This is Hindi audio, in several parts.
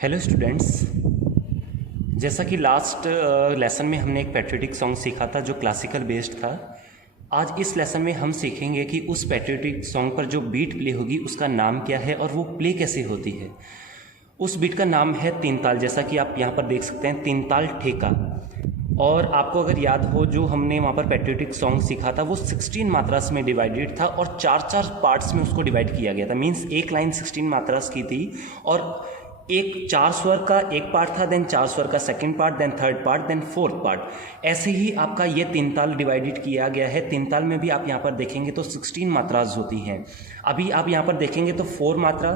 Hello students. जैसा कि लास्ट लेसन में हमने एक पैट्रियोटिक सॉन्ग सीखा था जो क्लासिकल बेस्ड था। आज इस लेसन में हम सीखेंगे कि उस पैट्रियोटिक सॉन्ग पर जो बीट प्ले होगी उसका नाम क्या है और वो प्ले कैसे होती है। उस बीट का नाम है तीन ताल, जैसा कि आप यहाँ पर देख सकते हैं, तीन ताल ठेका। और आपको अगर याद हो, जो हमने वहाँ पर पैट्रियोटिक सॉन्ग सीखा था वो 16 मात्रास में डिवाइडेड था और चार चार पार्ट्स में उसको डिवाइड किया गया था। मीन्स एक लाइन 16 मात्रास की थी और एक चार स्वर का एक पार्ट था, देन चार स्वर का second part, then third part, then fourth part. ऐसे ही आपका ये तीन ताल डिवाइडेड किया गया है। तीन ताल में भी आप यहाँ पर देखेंगे तो 16 मात्रास होती हैं। अभी आप यहाँ पर देखेंगे तो 4 मात्रा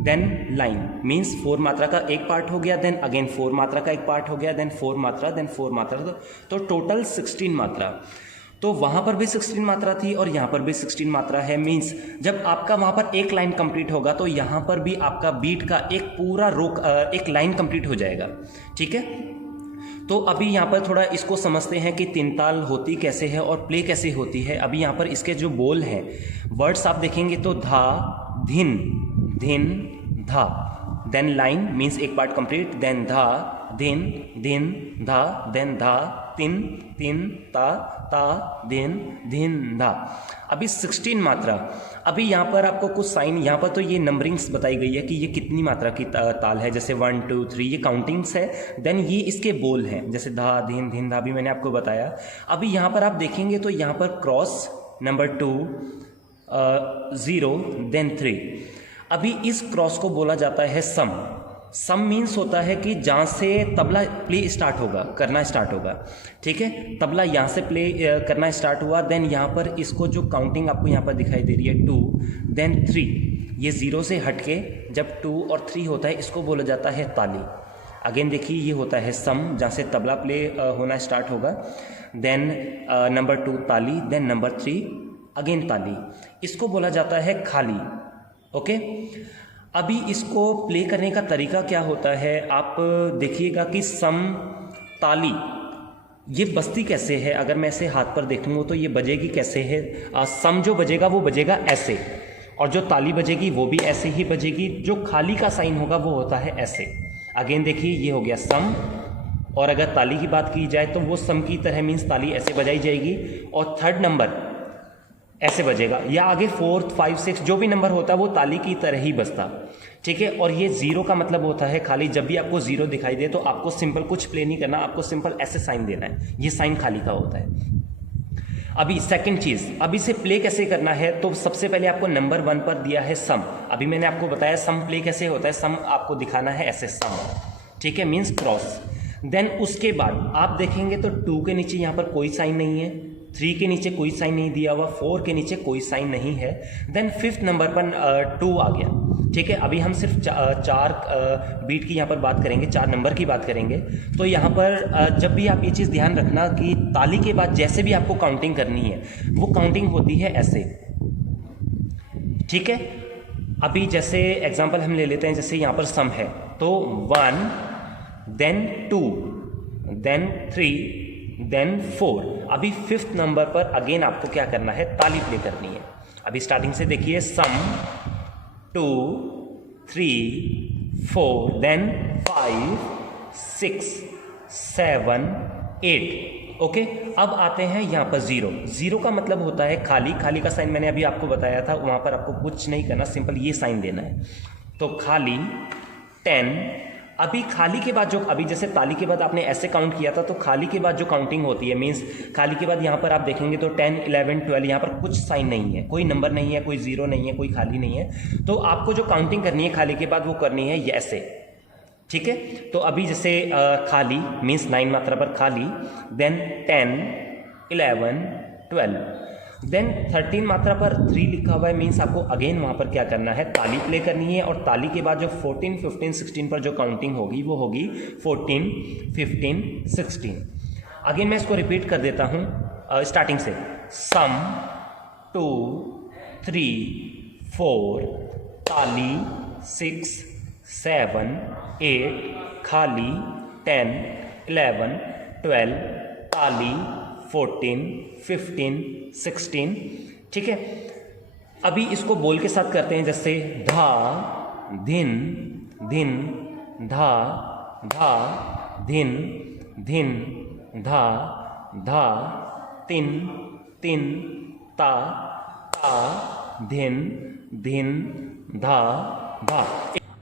देन लाइन, मीन्स 4 मात्रा का एक पार्ट हो गया, देन अगेन 4 मात्रा का एक पार्ट हो गया, देन 4 मात्रा, देन 4 मात्रा, तो टोटल 16 मात्रा। तो वहाँ पर भी 16 मात्रा थी और यहाँ पर भी 16 मात्रा है। मीन्स जब आपका वहाँ पर एक लाइन कंप्लीट होगा तो यहाँ पर भी आपका बीट का एक पूरा एक लाइन कंप्लीट हो जाएगा। ठीक है, तो अभी यहाँ पर थोड़ा इसको समझते हैं कि तीन ताल होती कैसे है और प्ले कैसे होती है। अभी यहाँ पर इसके जो बोल हैं, वर्ड्स आप देखेंगे तो धा, धिन, धिन, धा, देन लाइन मीन्स एक पार्ट कंप्लीट, देन धा, धिन, धिन, धा, देन धा, तिन, तिन, ता, ता, दिन, धिन, धा। अभी 16 मात्रा। अभी यहाँ पर आपको कुछ साइन, यहाँ पर तो ये नंबरिंग्स बताई गई है कि ये कितनी मात्रा की ताल है, जैसे 1 2 3 ये काउंटिंग्स है। देन ये इसके बोल हैं, जैसे धा, धिन, धिन, धा भी मैंने आपको बताया। अभी यहाँ पर आप देखेंगे तो यहाँ पर क्रॉस नंबर 2 0 देन 3। अभी इस क्रॉस को बोला जाता है सम। सम मीन्स होता है कि जहाँ से तबला प्ले स्टार्ट होगा, करना स्टार्ट होगा। ठीक है, तबला यहाँ से प्ले करना स्टार्ट हुआ, देन यहाँ पर इसको जो काउंटिंग आपको यहाँ पर दिखाई दे रही है 2 देन 3, ये 0 से हटके जब 2 और 3 होता है इसको बोला जाता है ताली। अगेन देखिए, ये होता है सम, जहाँ से तबला प्ले होना स्टार्ट होगा, देन नंबर 2 ताली, देन नंबर 3 अगेन ताली। इसको बोला जाता है खाली। ओके, अभी इसको प्ले करने का तरीका क्या होता है, आप देखिएगा कि सम ताली ये बजती कैसे है। अगर मैं ऐसे हाथ पर देखूंगा तो ये बजेगी कैसे है। सम जो बजेगा वो बजेगा ऐसे, और जो ताली बजेगी वो भी ऐसे ही बजेगी। जो खाली का साइन होगा वो होता है ऐसे। अगेन देखिए, ये हो गया सम, और अगर ताली की बात की जाए तो वो सम की तरह मीन्स ताली ऐसे बजाई जाएगी, और थर्ड नंबर ऐसे बजेगा, या आगे 4 5 6 जो भी नंबर होता है वो ताली की तरह ही बजता। ठीक है, और ये 0 का मतलब होता है खाली। जब भी आपको 0 दिखाई दे तो आपको सिंपल कुछ प्ले नहीं करना, आपको सिंपल ऐसे साइन देना है, ये साइन खाली का होता है। अभी सेकंड चीज, अब इसे प्ले कैसे करना है, तो सबसे पहले आपको नंबर 1 पर दिया है सम। अभी मैंने आपको बताया सम प्ले कैसे होता है। सम आपको दिखाना है ऐसे सम, ठीक है, मीन्स क्रॉस। देन उसके बाद आप देखेंगे तो 2 के नीचे यहाँ पर कोई साइन नहीं है, 3 के नीचे कोई साइन नहीं दिया हुआ, 4 के नीचे कोई साइन नहीं है, देन 5th नंबर पर 2 आ गया। ठीक है, अभी हम सिर्फ चार बीट की यहाँ पर बात करेंगे, 4 नंबर की बात करेंगे। तो यहाँ पर जब भी आप ये चीज़ ध्यान रखना कि ताली के बाद जैसे भी आपको काउंटिंग करनी है वो काउंटिंग होती है ऐसे। ठीक है, अभी जैसे एग्जाम्पल हम ले लेते हैं, जैसे यहाँ पर सम है तो 1 देन 2 देन 3 देन 4। अभी 5th नंबर पर अगेन आपको क्या करना है, ताली प्ले करनी है। अभी स्टार्टिंग से देखिए, सम 2 3 4 देन 5 6 7 8। ओके, अब आते हैं यहाँ पर 0। 0 का मतलब होता है खाली। खाली का साइन मैंने अभी आपको बताया था, वहाँ पर आपको कुछ नहीं करना, सिंपल ये साइन देना है। तो खाली 10। अभी खाली के बाद जो, अभी जैसे ताली के बाद आपने ऐसे काउंट किया था, तो खाली के बाद जो काउंटिंग होती है मीन्स खाली के बाद यहाँ पर आप देखेंगे तो 10 11 12 यहाँ पर कुछ साइन नहीं है, कोई नंबर नहीं है, कोई 0 नहीं है, कोई खाली नहीं है। तो आपको जो काउंटिंग करनी है खाली के बाद वो करनी है ये ऐसे। ठीक है, तो अभी जैसे खाली मीन्स 9 मात्रा पर खाली, देन 10 11 12, देन 13 मात्रा पर 3 लिखा हुआ है, मीन्स आपको अगेन वहाँ पर क्या करना है, ताली प्ले करनी है। और ताली के बाद जो 14 15 16 पर जो काउंटिंग होगी वो होगी 14 15 16। अगेन मैं इसको रिपीट कर देता हूँ स्टार्टिंग से, सम 2 3 4 ताली 6 7 8 खाली 10 11 12 ताली 14 15 16। ठीक है, अभी इसको बोल के साथ करते हैं, जैसे धा धिन धिन धा धा, धिन धिन, धा धा, तिन तिन, ता ता, धिन धिन, धा धा।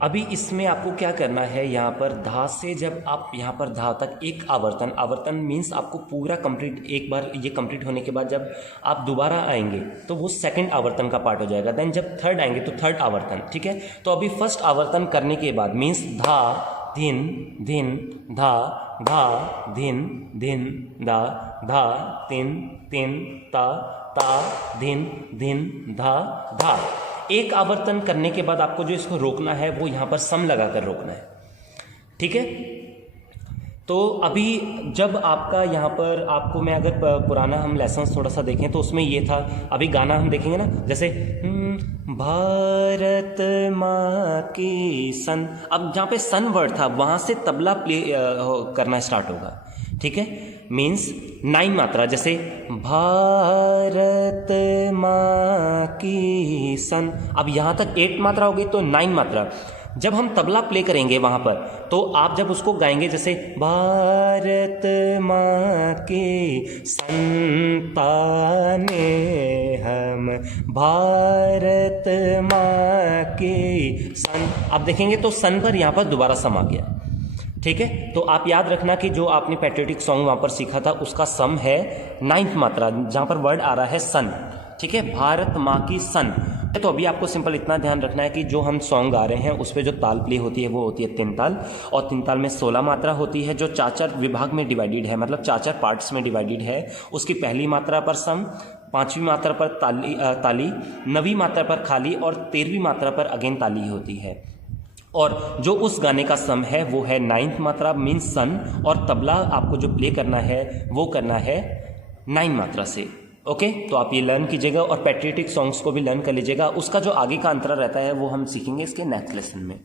अभी इसमें आपको क्या करना है, यहाँ पर धा से जब आप यहाँ पर धा तक एक आवर्तन, आवर्तन मीन्स आपको पूरा कंप्लीट, एक बार ये कंप्लीट होने के बाद जब आप दोबारा आएंगे तो वो सेकंड आवर्तन का पार्ट हो जाएगा। देन जब थर्ड आएंगे तो थर्ड आवर्तन, ठीक है। तो अभी फर्स्ट आवर्तन करने के बाद मीन्स धा धिन धिन, धा धा, धिन धिन, धा धा, तिन तिन, ता ता, धिन धिन, धा धा। एक आवर्तन करने के बाद आपको जो इसको रोकना है वो यहाँ पर सम लगाकर रोकना है, ठीक है। तो अभी जब आपका यहाँ पर आपको मैं अगर पुराना हम लेसन थोड़ा सा देखें तो उसमें ये था, अभी गाना हम देखेंगे ना, जैसे भारत माँ की सन, अब जहाँ पे सन वर्ड था वहाँ से तबला प्ले करना स्टार्ट होगा, ठीक है। मीन्स 9 मात्रा, जैसे भारत माँ की सन, अब यहाँ तक 8 मात्रा हो गई तो 9 मात्रा। जब हम तबला प्ले करेंगे वहाँ पर तो आप जब उसको गाएंगे जैसे भारत माँ की संताने हम, भारत माँ की सन, आप देखेंगे तो सन पर यहाँ पर दोबारा सम आ गया, ठीक है। तो आप याद रखना कि जो आपने पैट्रियोटिक सॉन्ग वहाँ पर सीखा था उसका सम है 9th मात्रा, जहाँ पर वर्ड आ रहा है सन, ठीक है, भारत माँ की सन। तो अभी आपको सिंपल इतना ध्यान रखना है कि जो हम सॉन्ग गा रहे हैं उस पर जो ताल प्ले होती है वो होती है 3 ताल, और 3 ताल में 16 मात्रा होती है जो 4-4 विभाग में डिवाइडेड है, मतलब 4-4 पार्ट्स में डिवाइडेड है। उसकी पहली मात्रा पर सम, 5वीं मात्रा पर ताली, 9वीं मात्रा पर खाली और 13वीं मात्रा पर अगेन ताली होती है। और जो उस गाने का सम है वो है 9th मात्रा मीन्स सन, और तबला आपको जो प्ले करना है वो करना है 9 मात्रा से, ओके। तो आप ये लर्न कीजिएगा और पैट्रियोटिक सॉन्ग्स को भी लर्न कर लीजिएगा। उसका जो आगे का अंतरा रहता है वो हम सीखेंगे इसके नेक्स्ट लेसन में।